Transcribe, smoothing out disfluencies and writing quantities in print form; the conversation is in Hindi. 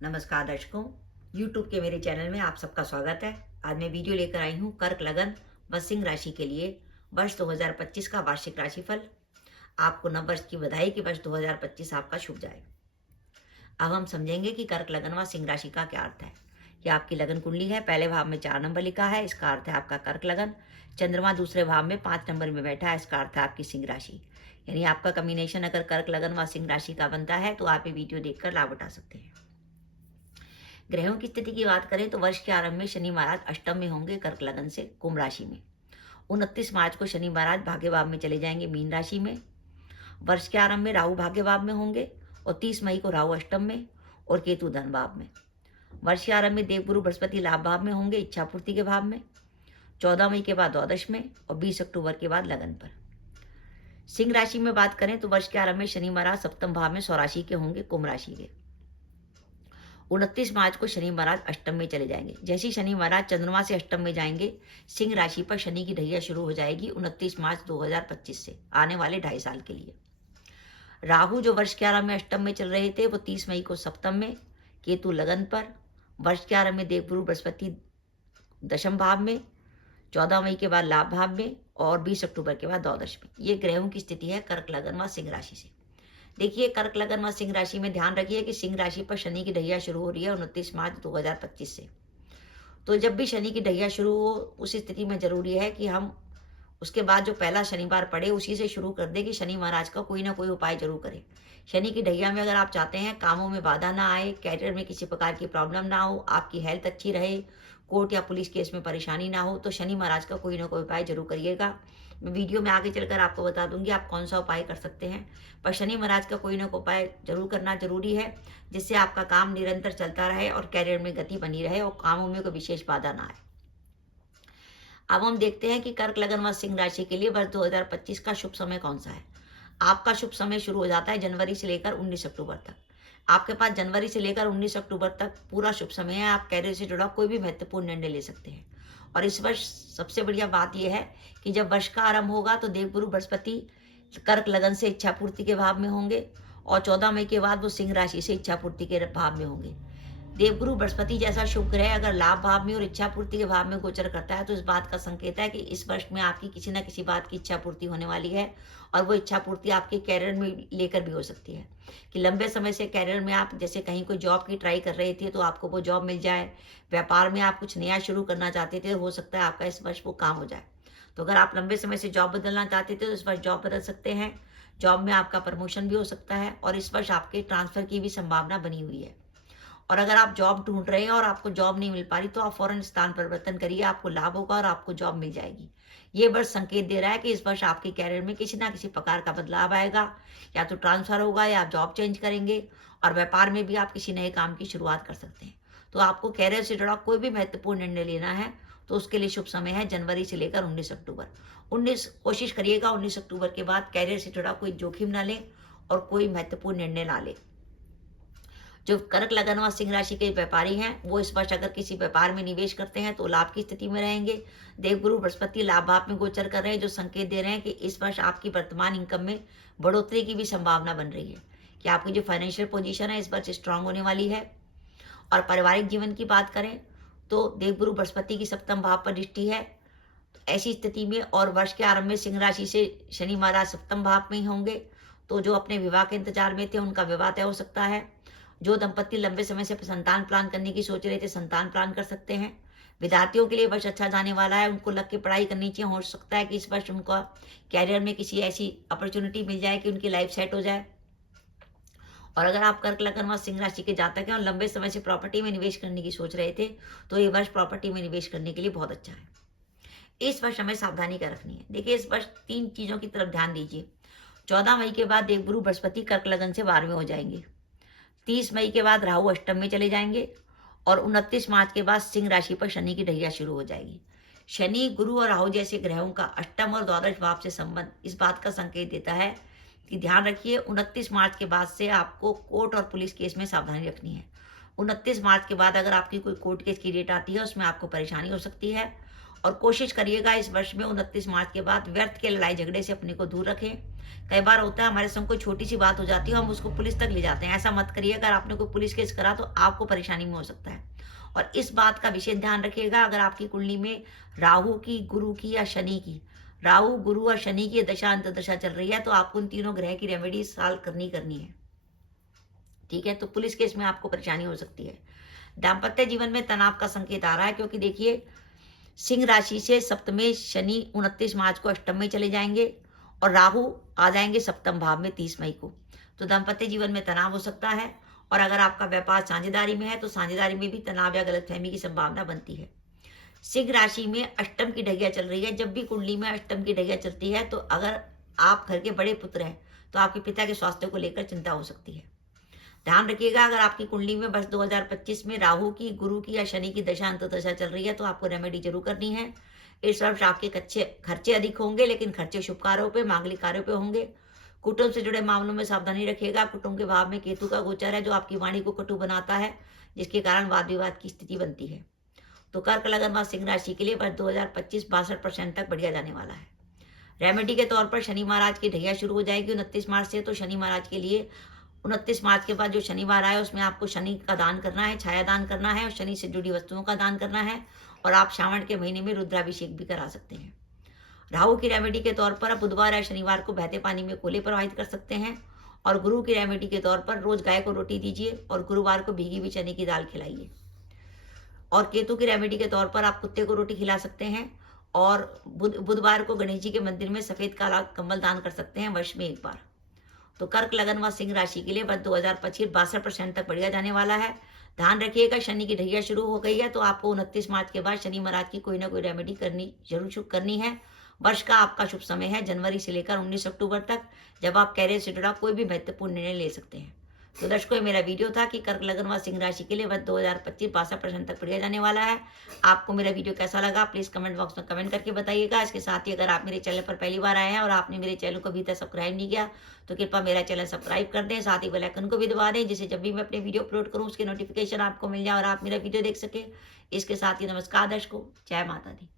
नमस्कार दर्शकों, YouTube के मेरे चैनल में आप सबका स्वागत है। आज मैं वीडियो लेकर आई हूँ कर्क लगन व सिंह राशि के लिए वर्ष 2025 का वार्षिक राशिफल। आपको नववर्ष की बधाई कि वर्ष 2025 आपका शुभ जाए। अब हम समझेंगे कि कर्क लगन व सिंह राशि का क्या अर्थ है। यह आपकी लगन कुंडली है। पहले भाव में 4 नंबर लिखा है, इसका अर्थ है आपका कर्क लगन। चंद्रमा दूसरे भाव में 5 नंबर में बैठा है, इसका अर्थ है आपकी सिंह राशि। यानी आपका कॉम्बिनेशन अगर कर्क लगन व सिंह राशि का बनता है तो आप ये वीडियो देखकर लाभ उठा सकते हैं। ग्रहों की स्थिति की बात करें तो वर्ष के आरंभ में शनि महाराज अष्टम में होंगे कर्क लगन से कुंभ राशि में। 29 मार्च को शनि महाराज भाग्य भाव में चले जाएंगे मीन राशि में। वर्ष के आरंभ में राहु भाग्य भाव में होंगे और 30 मई को राहु अष्टम में और केतु धन भाव में। वर्ष के आरंभ में देवगुरु बृहस्पति लाभ भाव में होंगे इच्छा पूर्ति के भाव में। 14 मई के बाद द्वादश में और 20 अक्टूबर के बाद लगन पर। सिंह राशि में बात करें तो वर्ष के आरंभ में शनि महाराज सप्तम भाव में स्वराशि के होंगे कुंभ राशि के। 29 मार्च को शनि महाराज अष्टम में चले जाएंगे। जैसे ही शनि महाराज चंद्रमा से अष्टम में जाएंगे, सिंह राशि पर शनि की ढैया शुरू हो जाएगी 29 मार्च 2025 से, आने वाले 2.5 साल के लिए। राहु जो वर्ष के आरंभ में अष्टम में चल रहे थे वो 30 मई को सप्तम में, केतु लगन पर। वर्ष के आरंभ में देवगुरु बृहस्पति दशम भाव में, 14 मई के बाद लाभ भाव में और 20 अक्टूबर के बाद द्वादश में। ये ग्रहों की स्थिति है कर्क लगन व सिंह राशि से। देखिए, कर्क लगन व सिंह राशि में ध्यान रखिए कि सिंह राशि पर शनि की ढैया शुरू हो रही है 29 मार्च 2025 से। तो जब भी शनि की ढैया शुरू हो उस स्थिति में जरूरी है कि हम उसके बाद जो पहला शनिवार पड़े उसी से शुरू कर दे कि शनि महाराज का कोई ना कोई उपाय जरूर करें। शनि की ढैया में अगर आप चाहते हैं कामों में बाधा ना आए, कैरियर में किसी प्रकार की प्रॉब्लम ना हो, आपकी हेल्थ अच्छी रहे, कोर्ट या पुलिस केस में परेशानी ना हो, तो शनि महाराज का कोई ना कोई उपाय जरूर करिएगा। मैं वीडियो में आगे चलकर आपको बता दूंगी आप कौन सा उपाय कर सकते हैं, पर शनि महाराज का कोई ना कोई उपाय जरूर करना जरूरी है, जिससे आपका काम निरंतर चलता रहे और कैरियर में गति बनी रहे और कामों में कोई विशेष बाधा ना आए। अब हम देखते हैं कि कर्क लगन व सिंह राशि के लिए वर्ष 2025 का शुभ समय कौन सा है। आपका शुभ समय शुरू हो जाता है जनवरी से लेकर 19 अक्टूबर तक। आपके पास जनवरी से लेकर 19 अक्टूबर तक पूरा शुभ समय है। आप कैरियर से जुड़ा कोई भी महत्वपूर्ण निर्णय ले सकते हैं। और इस वर्ष सबसे बढ़िया बात यह है कि जब वर्ष का आरंभ होगा तो देवगुरु बृहस्पति कर्क लगन से इच्छा पूर्ति के भाव में होंगे और 14 मई के बाद वो सिंह राशि से इच्छा पूर्ति के भाव में होंगे। देवगुरु बृहस्पति जैसा शुभ ग्रह अगर लाभ भाव में और इच्छा पूर्ति के भाव में गोचर करता है तो इस बात का संकेत है कि इस वर्ष में आपकी किसी न किसी बात की इच्छा पूर्ति होने वाली है। और वो इच्छा पूर्ति आपके कैरियर में लेकर भी हो सकती है कि लंबे समय से कैरियर में आप जैसे कहीं कोई जॉब की ट्राई कर रहे थे तो आपको वो जॉब मिल जाए। व्यापार में आप कुछ नया शुरू करना चाहते थे, हो सकता है आपका इस वर्ष वो काम हो जाए। तो अगर आप लंबे समय से जॉब बदलना चाहते थे तो इस वर्ष जॉब बदल सकते हैं। जॉब में आपका प्रमोशन भी हो सकता है और इस वर्ष आपके ट्रांसफर की भी संभावना बनी हुई है। और अगर आप जॉब ढूंढ रहे हैं और आपको जॉब नहीं मिल पा रही तो आप फौरन स्थान परिवर्तन करिए, आपको लाभ होगा और आपको जॉब मिल जाएगी। ये वर्ष संकेत दे रहा है कि इस वर्ष आपके कैरियर में किसी ना किसी प्रकार का बदलाव आएगा, या तो ट्रांसफर होगा या आप जॉब चेंज करेंगे। और व्यापार में भी आप किसी नए काम की शुरुआत कर सकते हैं। तो आपको कैरियर से जुड़ा कोई भी महत्वपूर्ण निर्णय लेना है तो उसके लिए शुभ समय है जनवरी से लेकर 19 अक्टूबर। 19 कोशिश करिएगा 19 अक्टूबर के बाद कैरियर से जुड़ा कोई जोखिम ना लें और कोई महत्वपूर्ण निर्णय ना लें। जो कर्क लगन व सिंह राशि के व्यापारी हैं वो इस वर्ष अगर किसी व्यापार में निवेश करते हैं तो लाभ की स्थिति में रहेंगे। देवगुरु बृहस्पति लाभ भाव में गोचर कर रहे हैं, जो संकेत दे रहे हैं कि इस वर्ष आपकी वर्तमान इनकम में बढ़ोतरी की भी संभावना बन रही है कि आपकी जो फाइनेंशियल पोजीशन है इस वर्ष स्ट्रांग होने वाली है। और पारिवारिक जीवन की बात करें तो देवगुरु बृहस्पति की सप्तम भाव पर दृष्टि है। तो ऐसी स्थिति में और वर्ष के आरंभ में सिंह राशि से शनि महाराज सप्तम भाव में ही होंगे, तो जो अपने विवाह के इंतजार में थे उनका विवाह तय हो सकता है। जो दंपत्ति लंबे समय से संतान प्लान करने की सोच रहे थे संतान प्लान कर सकते हैं। विद्यार्थियों के लिए वर्ष अच्छा जाने वाला है, उनको लग के पढ़ाई करनी चाहिए। हो सकता है कि इस वर्ष उनका कैरियर में किसी ऐसी अपॉर्चुनिटी मिल जाए कि उनकी लाइफ सेट हो जाए। और अगर आप कर्क लगन व सिंह राशि के जातक हैं और लंबे समय से प्रॉपर्टी में निवेश करने की सोच रहे थे तो ये वर्ष प्रॉपर्टी में निवेश करने के लिए बहुत अच्छा है। इस वर्ष हमें सावधानी क्या रखनी है। देखिए, इस वर्ष 3 चीजों की तरफ ध्यान दीजिए। 14 मई के बाद देवगुरु बृहस्पति कर्क लगन से 12वें हो जाएंगे। 30 मई के बाद राहु अष्टम में चले जाएंगे और 29 मार्च के बाद सिंह राशि पर शनि की ढैया शुरू हो जाएगी। शनि, गुरु और राहु जैसे ग्रहों का अष्टम और द्वादश भाव से संबंध इस बात का संकेत देता है कि ध्यान रखिए 29 मार्च के बाद से आपको कोर्ट और पुलिस केस में सावधानी रखनी है। 29 मार्च के बाद अगर आपकी कोई कोर्ट केस की डेट आती है उसमें आपको परेशानी हो सकती है। और कोशिश करिएगा इस वर्ष में 29 मार्च के बाद व्यर्थ के लड़ाई झगड़े से अपने को दूर रखें। कई बार होता है हमारे संग कोई छोटी सी बात हो जाती है, हम उसको पुलिस तक ले जाते हैं। ऐसा मत करिए। अगर आपने कोई पुलिस केस करा तो आपको परेशानी में हो सकता है। और इस बात का विशेष ध्यान रखिएगा, अगर आपकी कुंडली में राहु की, गुरु की या शनि की, राहु, गुरु और शनि की दशा अंतर्दशा चल रही है, तो आपको उन तीनों ग्रह की रेमेडी इस साल करनी है। ठीक है, तो पुलिस केस में आपको परेशानी हो सकती है। दाम्पत्य जीवन में तनाव का संकेत आ रहा है, क्योंकि देखिए सिंह राशि से सप्तमें शनि 29 मार्च को अष्टम में चले जाएंगे और राहु आ जाएंगे सप्तम भाव में 30 मई को। तो दाम्पत्य जीवन में तनाव हो सकता है। और अगर आपका व्यापार साझेदारी में है तो साझेदारी में भी तनाव या गलतफहमी की संभावना बनती है। सिंह राशि में अष्टम की ढैया चल रही है। जब भी कुंडली में अष्टम की ढैया चलती है तो अगर आप घर के बड़े पुत्र हैं तो आपके पिता के स्वास्थ्य को लेकर चिंता हो सकती है। ध्यान रखिएगा, अगर आपकी कुंडली में वर्ष 2025 में राहु की, गुरु की या शनि की दशा अंतर्दशा चल रही है तो आपको रेमेडी जरूर करनी है। इस वर्ष आपके खर्चे अधिक होंगे, लेकिन खर्चे शुभ कार्यों पे, मांगलिक कार्यों पे होंगे। कुटुंब से जुड़े मामलों में सावधानी रखिएगा। कुटुंब के भाव में केतु का गोचर है, जो आपकी वाणी को कटु बनाता है, जिसके कारण वाद विवाद की स्थिति बनती है। तो कर्क लगन व सिंह राशि के लिए वर्ष 2025 62% तक बढ़िया जाने वाला है। रेमेडी के तौर पर शनि महाराज की ढैया शुरू हो जाएगी 29 मार्च से। तो शनि महाराज के लिए 29 मार्च के बाद जो शनिवार आए उसमें आपको शनि का दान करना है, छाया दान करना है और शनि से जुड़ी वस्तुओं का दान करना है। और आप श्रावण के महीने में रुद्राभिषेक भी करा सकते हैं। राहु की रेमेडी के तौर पर आप बुधवार या शनिवार को बहते पानी में कोले प्रवाहित कर सकते हैं। और गुरु की रेमेडी के तौर पर रोज गाय को रोटी दीजिए और गुरुवार को भीगी हुई चने की दाल खिलाइए। और केतु की रेमेडी के तौर पर आप कुत्ते को रोटी खिला सकते हैं। और बुधवार को गणेश जी के मंदिर में सफेद काला कम्बल दान कर सकते हैं वर्ष में एक बार। तो कर्क लगन व सिंह राशि के लिए वर्ष 2025 62% तक बढ़िया जाने वाला है। ध्यान रखिएगा, शनि की ढैया शुरू हो गई है तो आपको 29 मार्च के बाद शनि महाराज की कोई ना कोई रेमेडी जरूर करनी है। वर्ष का आपका शुभ समय है जनवरी से लेकर 19 अक्टूबर तक, जब आप कैरियर से जुड़ा कोई भी महत्वपूर्ण निर्णय ले सकते हैं। तो दर्शकों, ये मेरा वीडियो था कि कर्क लगन व सिंह राशि के लिए वर्ष 2025 62% तक बढ़िया जाने वाला है। आपको मेरा वीडियो कैसा लगा प्लीज कमेंट बॉक्स में कमेंट करके बताइएगा। इसके साथ ही अगर आप मेरे चैनल पर पहली बार आए हैं और आपने मेरे चैनल को अभी तक सब्सक्राइब नहीं किया तो कृपया मेरा चैनल सब्सक्राइब कर दें, साथ ही बेल आइकन को भी दबा दें, जिससे जब भी मैं अपने वीडियो अपलोड करूँ उसके नोटिफिकेशन आपको मिल जाए और आप मेरा वीडियो देख सके। इसके साथ ही नमस्कार दर्शकों, जय माता दी।